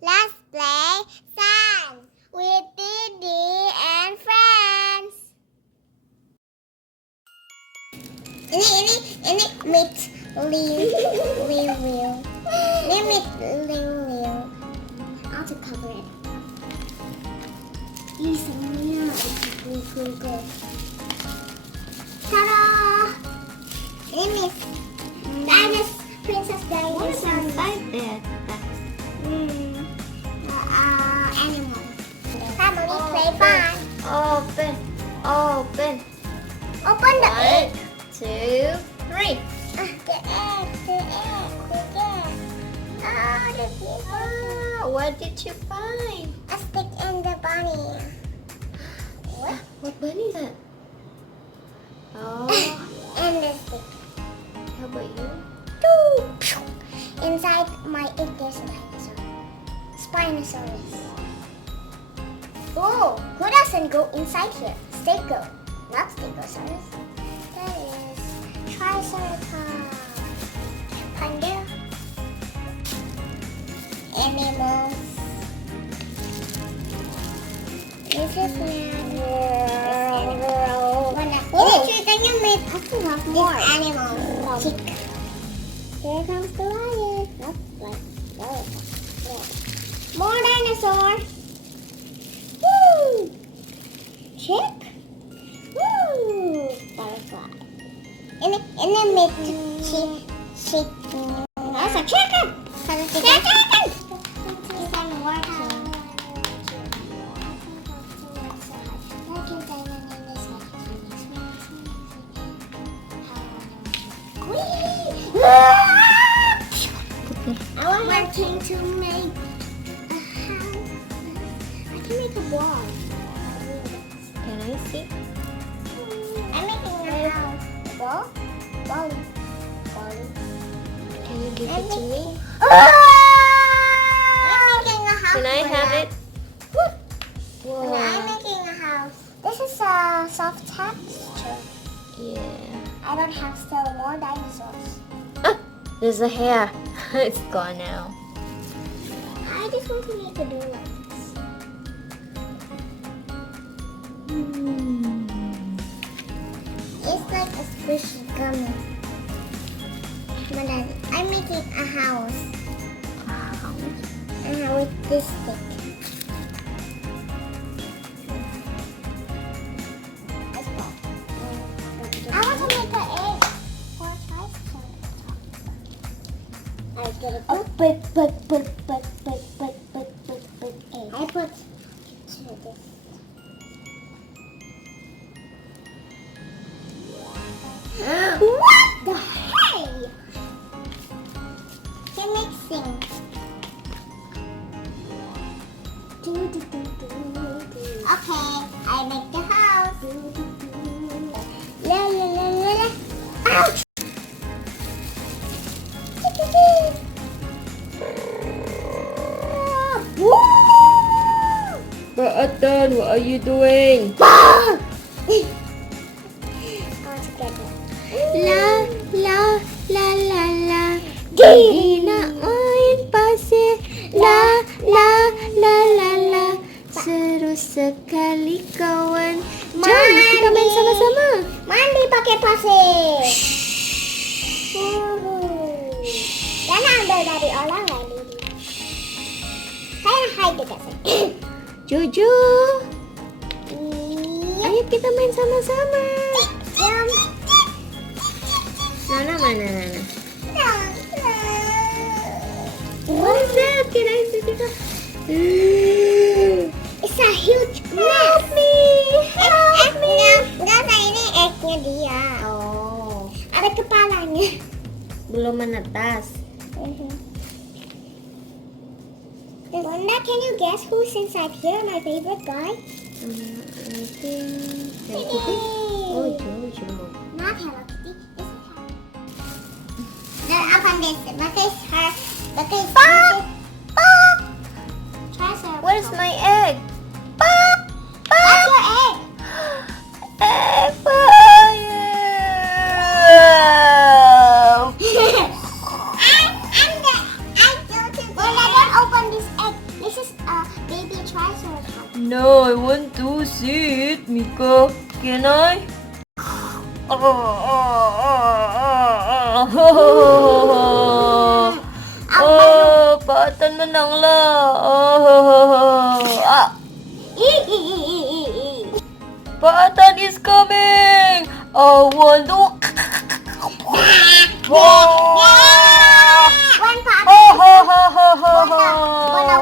Let's play sand with Didi and friends. Ini meet Liu. Ini meet Liu. I'll to cover it. Ih, semuanya good. Ta-da! Ini Miss Princess Diana. What is inside there? Animals. Family play fun. Open. Open the egg. 1, 2, 3. The egg. Oh, the people. Oh, what did you find? A stick in the bunny. What bunny is that? Oh, And the stick. how about you? Inside my egg there's a dinosaur. Spinosaurus. Oh, who doesn't go inside here? Stego. Not Stegosaurus. That is Triceratops. Panda. Animals. This is Ini ceritanya made this animal. Chick. Here comes the lion. More dinosaur. Woo! Chick. Woo! Butterfly. Ini made chick. That's a chicken. Chicken. I want to make a house. I can make a wall. Can I see? I'm making a house. Wall? Wall. Can you give it to me? I'm making a house. Can I have it? No, I'm making a house. This is a soft texture. Yeah. I don't have still more dinosaurs. There's a hair. It's gone now. I just want to make a door like this. It's like a squishy gummy. But then I'm making a house. With this stick. I want to make an egg for a triceratops. I get it. Oh, but egg. I put to this. What the hell? Can make things. Okay, I make the house. La. Ouch! But what are you doing? I want to get it. La. Di nak main pasir. La. Seru sekali kawan. Jom kita main sama-sama. Mandi pakai pasir. Jangan ambil dari orang lain. Saya hide dekat sini. Jojo, ayo kita main sama-sama. Jom. Nana mana Nana? What is that? Can I see it? It's a huge Help me! Help me! Enggak, ini egg-nya dia. Oh, Ada kepalanya. belum menetas. Wanda, can you guess who's inside here? My favorite guy? I think Hello Kitty. Oh, Jojo. Not Hello Kitty. This is her. Then open this because her because Where's my egg? What's your egg? Egg fire! I'm the I don't open this egg. No, I want to see it, Mika. Can I? Oh, Pak Atan menanglah. Pak Atan is coming. I want to. When Pak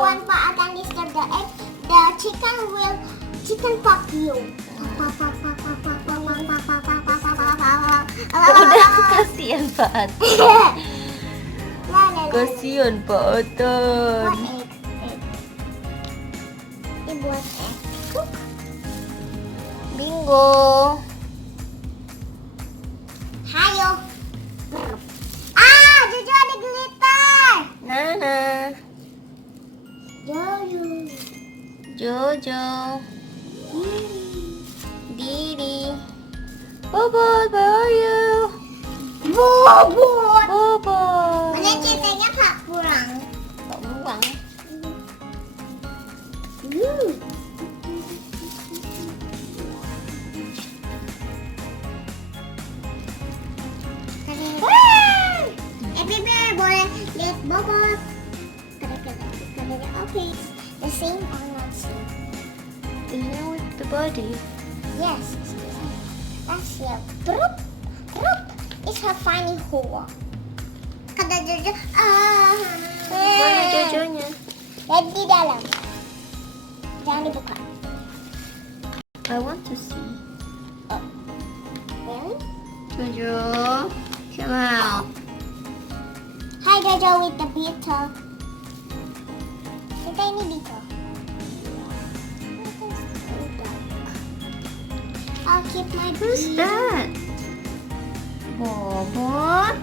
when Pak Atan disturb the egg, the chicken pop you. Udah, kasihan Pak Atan. Kasihan Pak Atan. Buat egg. Ini buat egg. Bingo. Hayo. Ah, Jojo ada glitter. Nana. Jojo. Jojo. Didi. Bobot, where are you? Bobot. Bobot. Mana ceritanya Pak pulang? Pak buang. Everywhere boleh lihat bobot. Kadang-kadang okay. The same or not same? Is it with the body? Yes, it's the same. That's here. Broop, broop. It's her funny hole. Kata Jojo, Mana Jojonya? lihat di dalam. Jangan dibuka. I want to see. Really? Jojo, come out. Hi Jojo with the beetle. Kita ini beetle. I'll keep my Who's beetle. that? Bobot.